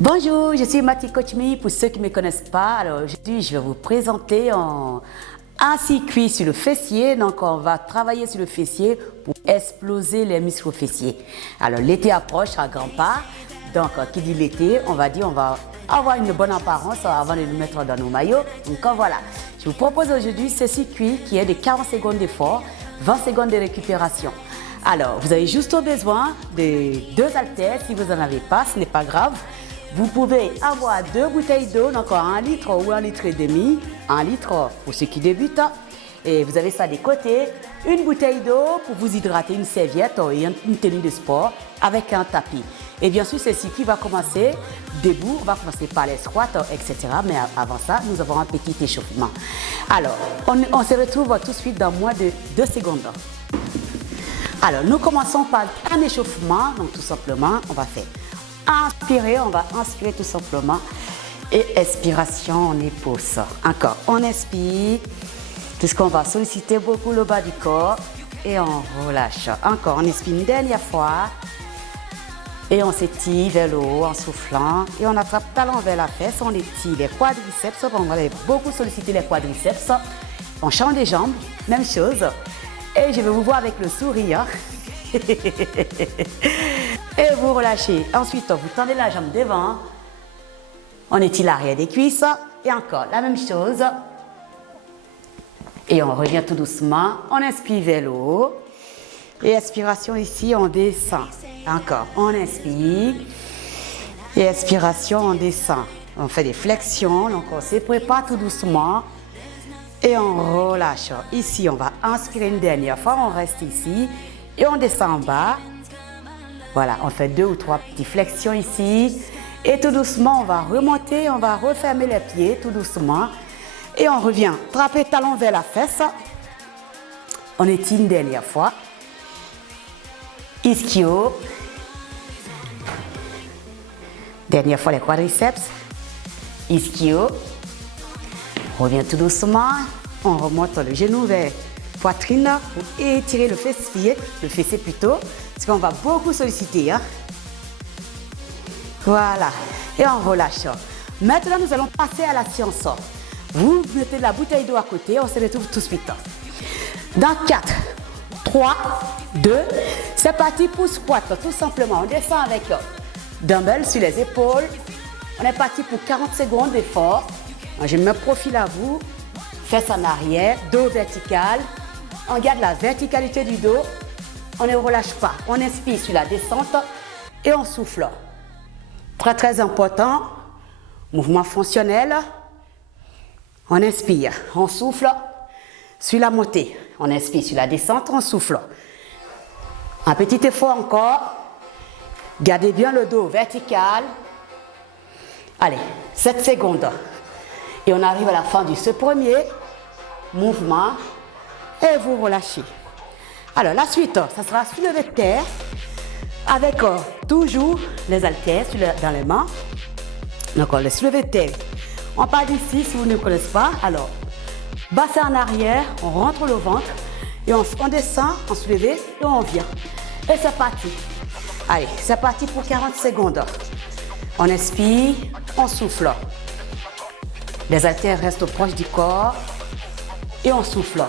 Bonjour, je suis Mati Kochmi. Pour ceux qui ne me connaissent pas, alors aujourd'hui je vais vous présenter un circuit sur le fessier. Donc on va travailler sur le fessier pour exploser les muscles fessiers. Alors l'été approche à grands pas. Donc qui dit l'été, on va avoir une bonne apparence avant de nous mettre dans nos maillots. Donc voilà, je vous propose aujourd'hui ce circuit qui est de 40 secondes d'effort, 20 secondes de récupération. Alors vous avez juste besoin de 2 haltères. Si vous n'en avez pas, ce n'est pas grave. Vous pouvez avoir 2 bouteilles d'eau, donc 1 litre ou 1 litre et demi, 1 litre pour ceux qui débutent. Et vous avez ça des côtés, une bouteille d'eau pour vous hydrater, une serviette et une tenue de sport avec un tapis. Et bien sûr, ceci qui va commencer debout, on va commencer par les squats, etc. Mais avant ça, nous avons un petit échauffement. Alors, on se retrouve tout de suite dans moins de 2 secondes. Alors, nous commençons par un échauffement, donc tout simplement, on va faire inspirer, on va inspirer tout simplement. Et expiration, on épouse. Encore, on expire, puisqu'on va solliciter beaucoup le bas du corps. Et on relâche. Encore, on expire une dernière fois. Et on s'étire vers le haut en soufflant. Et on attrape talon vers la fesse, on étire les quadriceps. On va beaucoup solliciter les quadriceps. On change les jambes, même chose. Et je vais vous voir avec le sourire. Et vous relâchez. Ensuite, vous tendez la jambe devant. On étire l'arrière des cuisses. Et encore, la même chose. Et on revient tout doucement. On inspire vers le haut. Et expiration ici, on descend. Encore, on inspire. Et expiration, on descend. On fait des flexions. Donc, on se prépare tout doucement. Et on relâche. Ici, on va inspirer une dernière fois. On reste ici. Et on descend en bas. Voilà, on fait 2 ou 3 petites flexions ici. Et tout doucement, on va remonter, on va refermer les pieds tout doucement. Et on revient. Trapper talon vers la fesse. On étire une dernière fois. Ischio. Dernière fois les quadriceps. Ischio. On revient tout doucement. On remonte le genou vers poitrine pour étirer le fessier plutôt, parce qu'on va beaucoup solliciter. Hein? Voilà, et on relâche. Maintenant, nous allons passer à la séance. Vous mettez la bouteille d'eau à côté, on se retrouve tout de suite. Dans 4, 3, 2, c'est parti pour squat, tout simplement. On descend avec dumbbell sur les épaules. On est parti pour 40 secondes d'effort. Je me profile à vous, fesses en arrière, dos vertical. On garde la verticalité du dos, on ne relâche pas. On inspire sur la descente et on souffle. Très très important, mouvement fonctionnel. On inspire, on souffle sur la montée. On inspire sur la descente, on souffle. Un petit effort encore. Gardez bien le dos vertical. Allez, 7 secondes. Et on arrive à la fin de ce premier mouvement. Et vous relâchez. Alors la suite, ça sera soulevé de terre avec toujours les haltères dans les mains. Donc le soulevé de terre. On part d'ici si vous ne connaissez pas. Alors, bassin en arrière, on rentre le ventre et on descend en soulevé et on vient. Et c'est parti. Allez, c'est parti pour 40 secondes. On inspire, on souffle. Les haltères restent proches du corps et on souffle.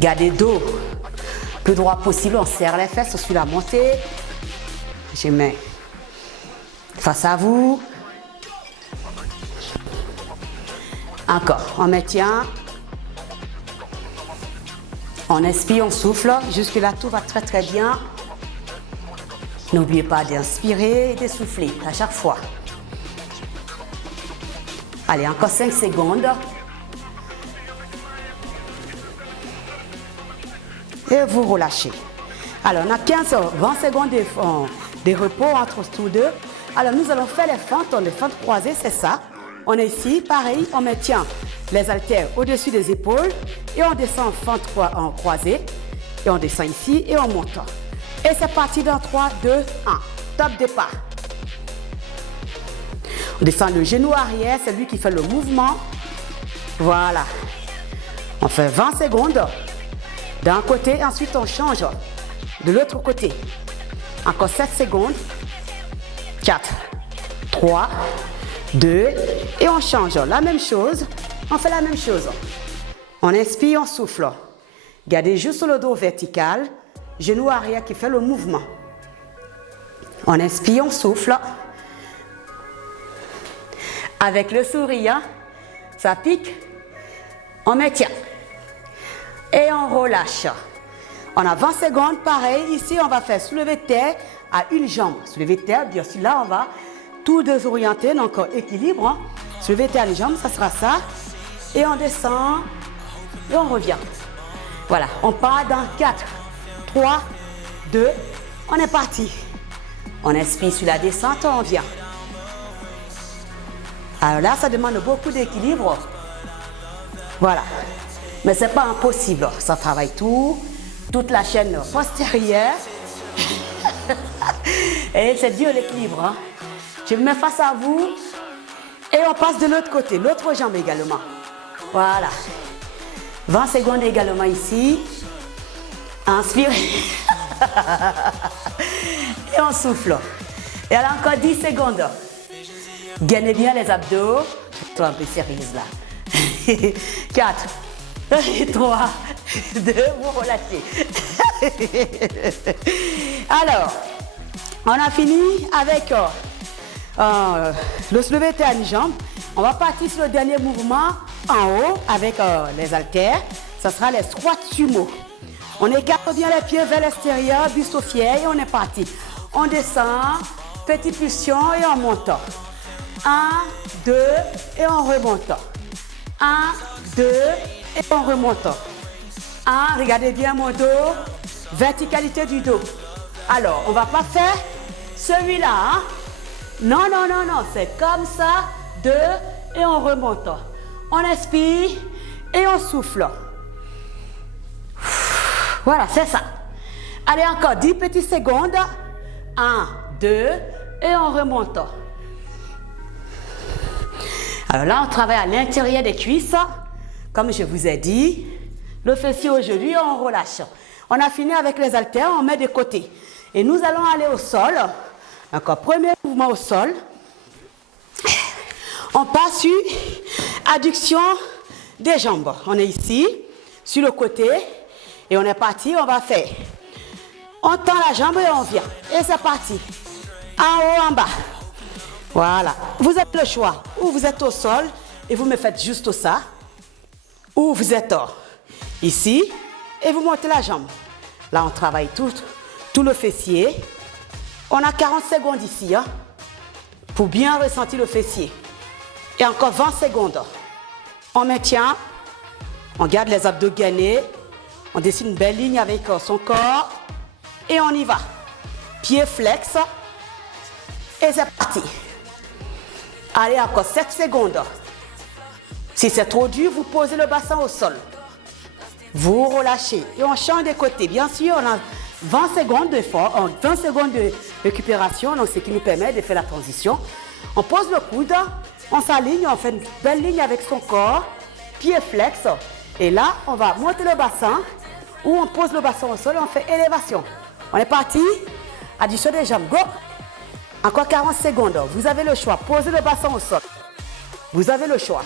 Gardez dos le plus droit possible, on serre les fesses sur la montée. Je mets face à vous. Encore, on maintient. On inspire, on souffle. Jusque-là, tout va très très bien. N'oubliez pas d'inspirer et de souffler à chaque fois. Allez, encore 5 secondes. Et vous relâchez. Alors, on a 15-20 secondes de repos entre tous deux. Alors, nous allons faire les fentes croisées, c'est ça. On est ici, pareil, on maintient les haltères au-dessus des épaules et on descend en fente croisée. Et on descend ici et on monte. Et c'est parti dans 3, 2, 1. Top départ. On descend le genou arrière, c'est lui qui fait le mouvement. Voilà. On fait 20 secondes. D'un côté, ensuite on change de l'autre côté. Encore 7 secondes. 4, 3, 2, et on change. La même chose, on fait la même chose. On inspire, on souffle. Gardez juste le dos vertical, genou arrière qui fait le mouvement. On inspire, on souffle. Avec le sourire, ça pique, on maintient. Et on relâche. On a 20 secondes, pareil. Ici, on va faire soulever de terre à une jambe. Soulever de terre, bien sûr, là, on va tout désorienter, donc équilibre. Hein. Soulever de terre à une jambe, ça sera ça. Et on descend et on revient. Voilà, on part dans 4, 3, 2, on est parti. On inspire sur la descente, on vient. Alors là, ça demande beaucoup d'équilibre. Voilà. Mais ce n'est pas impossible. Ça travaille toute la chaîne postérieure. Et c'est dur l'équilibre. Hein. Je me mets face à vous. Et on passe de l'autre côté, l'autre jambe également. Voilà. 20 secondes également ici. Inspire. Et on souffle. Et alors encore 10 secondes. Gagnez bien les abdos. Toi un peu sérieuse là. 4, 3, 2, vous relâchez. Alors, on a fini avec le soulevé de terre à une jambe. On va partir sur le dernier mouvement en haut avec les haltères. Ce sera les squats sumo. On écarte bien les pieds vers l'extérieur, buste au fier et on est parti. On descend, petite pulsion et on monte. 1, 2 et on remonte. 1, 2 et on remonte. 1, regardez bien mon dos, verticalité du dos. Alors, on ne va pas faire celui-là. Hein? Non, c'est comme ça. 2 et on remonte. On inspire et on souffle. Voilà, c'est ça. Allez, encore 10 petites secondes. 1, 2 et on remonte. Alors là, on travaille à l'intérieur des cuisses. Comme je vous ai dit, le fessier aujourd'hui, on relâche. On a fini avec les haltères, on met de côté. Et nous allons aller au sol. Encore, premier mouvement au sol. On passe sur adduction des jambes. On est ici, sur le côté. Et on est parti, on va faire. On tend la jambe et on vient. Et c'est parti. En haut, en bas. Voilà. Vous avez le choix. Ou vous êtes au sol et vous me faites juste ça. Ou vous êtes ici et vous montez la jambe. Là, on travaille tout le fessier. On a 40 secondes ici hein, pour bien ressentir le fessier. Et encore 20 secondes. On maintient. On garde les abdos gainés. On dessine une belle ligne avec son corps. Et on y va. Pied flex. Et c'est parti. Allez, encore 7 secondes. Si c'est trop dur, vous posez le bassin au sol. Vous relâchez. Et on change de côté. Bien sûr, on a 20 secondes d'effort, 20 secondes de récupération, donc ce qui nous permet de faire la transition. On pose le coude, on s'aligne, on fait une belle ligne avec son corps, pied flex. Et là, on va monter le bassin, ou on pose le bassin au sol et on fait élévation. On est parti. Adduction des jambes. Go! Encore 40 secondes. Vous avez le choix. Posez le bassin au sol. Vous avez le choix.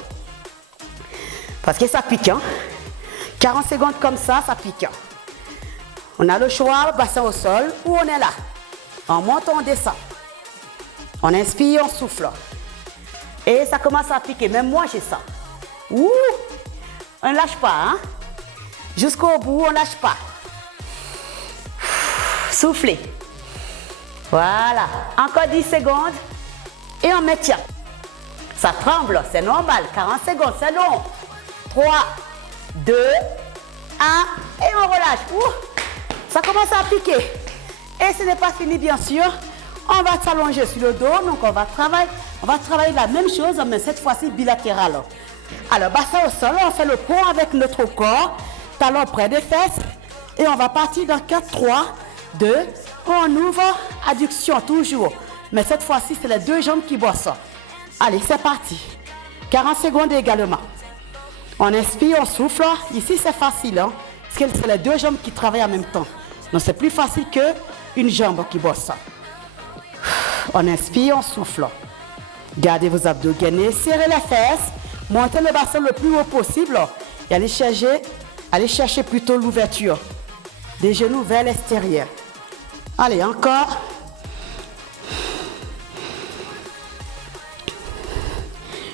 Parce que ça pique. Hein? 40 secondes comme ça, ça pique. On a le choix, bassin au sol, ou on est là. On monte, on descend. On inspire, on souffle. Et ça commence à piquer. Même moi, j'ai ça. Ouh! On ne lâche pas. Hein? Jusqu'au bout, on ne lâche pas. Soufflez. Voilà. Encore 10 secondes. Et on maintient. Ça tremble, c'est normal. 40 secondes, c'est long. 3, 2, 1. Et on relâche. Ouh. Ça commence à piquer. Et ce n'est pas fini, bien sûr. On va s'allonger sur le dos. Donc, on va travailler la même chose, mais cette fois-ci bilatéral. Alors, bassin au sol, on fait le pont avec notre corps. Talons près des fesses. Et on va partir dans 4, 3, 2. On ouvre, adduction toujours. Mais cette fois-ci, c'est les deux jambes qui bossent. Allez, c'est parti. 40 secondes également. On inspire, on souffle. Ici, c'est facile. Hein, parce que c'est les deux jambes qui travaillent en même temps. Donc, c'est plus facile qu'une jambe qui bosse. On inspire, on souffle. Gardez vos abdos gainés, serrez les fesses, montez le bassin le plus haut possible et allez chercher plutôt l'ouverture des genoux vers l'extérieur. Allez, encore.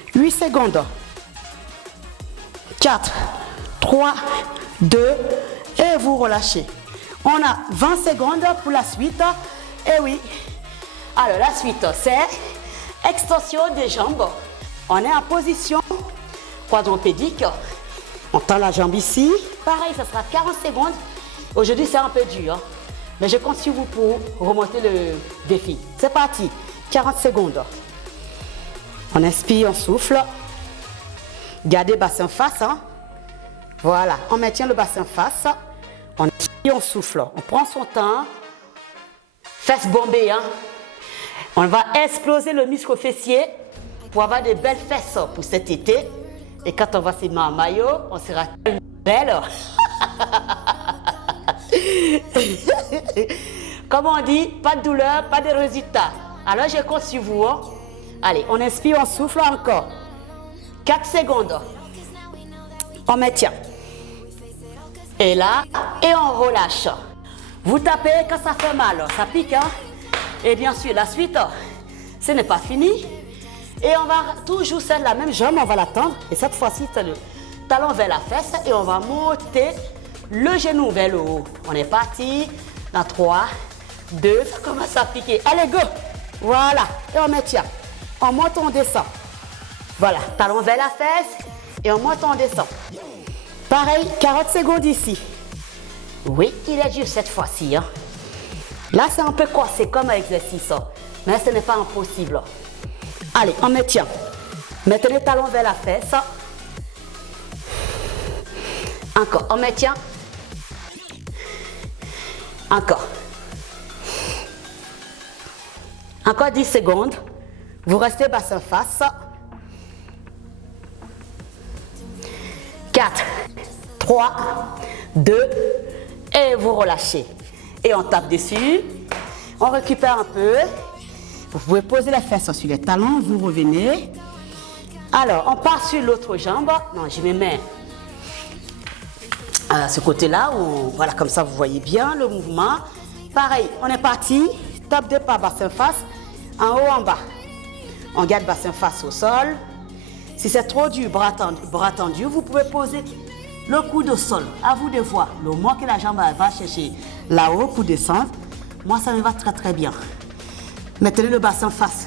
« 8 secondes. 4, 3, 2, et vous relâchez. On a 20 secondes pour la suite. Et oui. Alors, la suite, c'est extension des jambes. On est en position quadrupédique. On tend la jambe ici. Pareil, ça sera 40 secondes. Aujourd'hui, c'est un peu dur. Mais je compte sur vous pour remonter le défi. C'est parti. 40 secondes. On inspire, on souffle. Gardez le bassin face. Hein. Voilà, on maintient le bassin face. On inspire, on souffle. On prend son temps. Fesses bombées. Hein. On va exploser le muscle fessier pour avoir de belles fesses pour cet été. Et quand on va se mettre en maillot, on sera belle. Comme on dit, pas de douleur, pas de résultat. Alors je compte sur vous. Hein. Allez, on inspire, on souffle encore. 4 secondes. On maintient. Et là, et on relâche. Vous tapez quand ça fait mal, ça pique. Hein? Et bien sûr, la suite, ce n'est pas fini. Et on va toujours faire la même jambe, on va la tendre. Et cette fois-ci, le talon vers la fesse et on va monter le genou vers le haut. On est parti. Dans 3, 2, ça commence à piquer. Allez, go! Voilà, et on maintient. On monte, on descend. Voilà, talon vers la fesse et on monte, on descend. Pareil, 40 secondes ici. Oui, il est dur cette fois-ci. Hein. Là, c'est un peu corsé comme exercice, mais ce n'est pas impossible. Allez, on maintient. Mettez les talons vers la fesse. Encore, on maintient. Encore. Encore 10 secondes. Vous restez bassin face. 4, 3, 2, et vous relâchez. Et on tape dessus. On récupère un peu. Vous pouvez poser la fesse sur les talons, vous revenez. Alors, on part sur l'autre jambe. Non, je me mets à ce côté-là. Voilà, comme ça, vous voyez bien le mouvement. Pareil, on est parti. Top 2 pas, bassin face. En haut, en bas. On garde bassin face au sol. Si c'est trop dur, bras tendu, vous pouvez poser le coude au sol. À vous de voir. Le moins que la jambe va chercher là-haut pour descendre. Moi, ça me va très très bien. Mettez le bassin face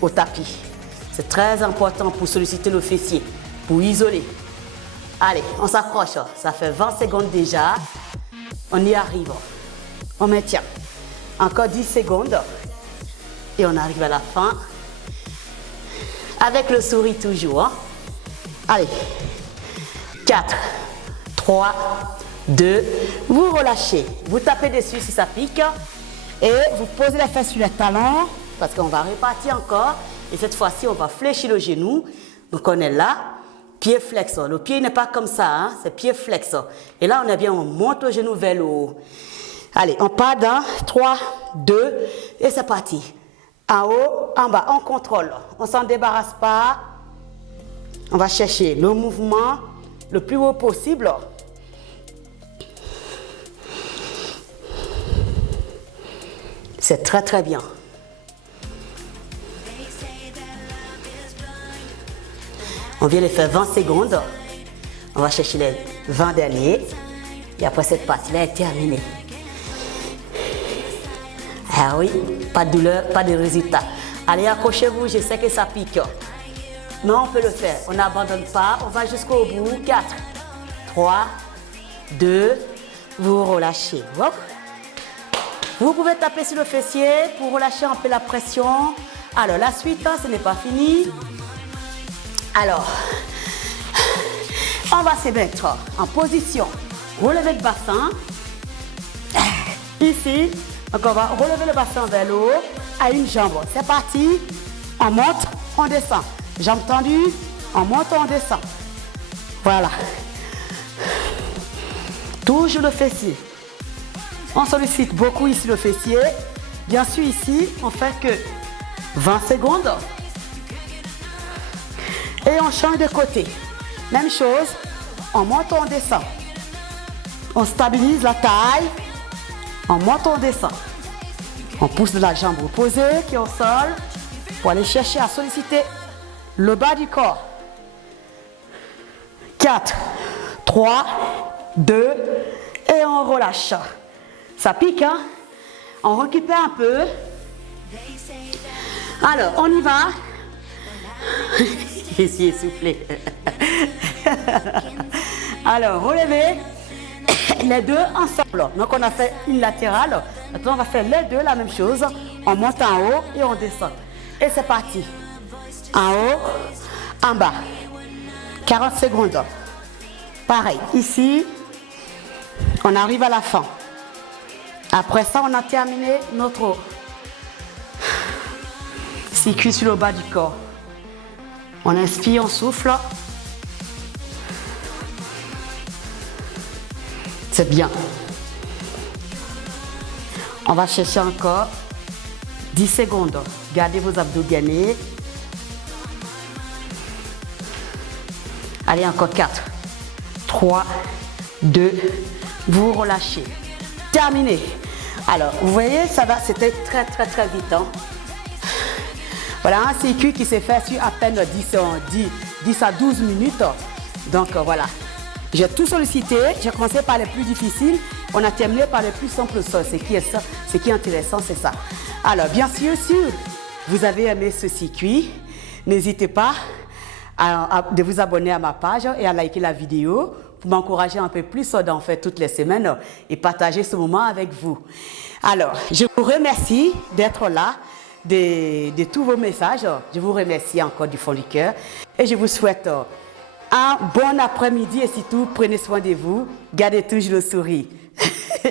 au tapis. C'est très important pour solliciter le fessier, pour isoler. Allez, on s'accroche. Ça fait 20 secondes déjà. On y arrive. On maintient. Encore 10 secondes. Et on arrive à la fin. Avec le sourire toujours. Hein. Allez. 4, 3, 2. Vous relâchez. Vous tapez dessus si ça pique. Et vous posez la fesse sur les talons. Parce qu'on va repartir encore. Et cette fois-ci, on va fléchir le genou. Donc on est là. Pied flex. Le pied n'est pas comme ça. Hein. C'est pied flex. Et là, on est bien. On monte le genou vers le haut. Allez, on part dans 3, 2. Et c'est parti. En haut, en bas, on contrôle. On ne s'en débarrasse pas. On va chercher le mouvement le plus haut possible. C'est très très bien. On vient de faire 20 secondes. On va chercher les 20 derniers. Et après cette partie-là est terminée. Ah oui, pas de douleur, pas de résultat. Allez, accrochez-vous, je sais que ça pique. Mais on peut le faire, on n'abandonne pas, on va jusqu'au bout. 4, 3, 2, vous relâchez. Hop. Vous pouvez taper sur le fessier pour relâcher un peu la pression. Alors, la suite, ce n'est pas fini. Alors, on va se mettre en position. Relevez le bassin. Ici. Donc on va relever le bassin vers le haut à une jambe. C'est parti. On monte, on descend. Jambe tendue, on monte, on descend. Voilà. Toujours le fessier. On sollicite beaucoup ici le fessier. Bien sûr ici, on fait que 20 secondes. Et on change de côté. Même chose, on monte, on descend. On stabilise la taille, on monte, on descend. On pousse de la jambe opposée qui est au sol pour aller chercher à solliciter le bas du corps. 4, 3, 2 et on relâche. Ça pique, hein? On récupère un peu. Alors, on y va. Ici, essoufflé. Alors, relevez les deux ensemble. Donc, on a fait une latérale. Maintenant, on va faire les deux la même chose. On monte en haut et on descend. Et c'est parti. En haut, en bas. 40 secondes. Pareil, ici, on arrive à la fin. Après ça, on a terminé notre circuit sur le bas du corps. On inspire, on souffle. C'est bien. On va chercher encore 10 secondes. Gardez vos abdos gainés. Allez, encore 4, 3, 2, vous relâchez. Terminé. Alors, vous voyez, ça va, c'était très vite. Hein? Voilà, un circuit qui s'est fait sur à peine 10 à 12 minutes. Donc, voilà. J'ai tout sollicité. J'ai commencé par les plus difficiles. On a terminé par les plus simples. Ce qui est intéressant, c'est ça. Alors, bien sûr, si vous avez aimé ce circuit, n'hésitez pas de vous abonner à ma page et à liker la vidéo pour m'encourager un peu plus d'en faire toutes les semaines et partager ce moment avec vous. Alors, je vous remercie d'être là, de tous vos messages. Je vous remercie encore du fond du cœur et je vous souhaite un bon après-midi et surtout, prenez soin de vous. Gardez toujours le sourire.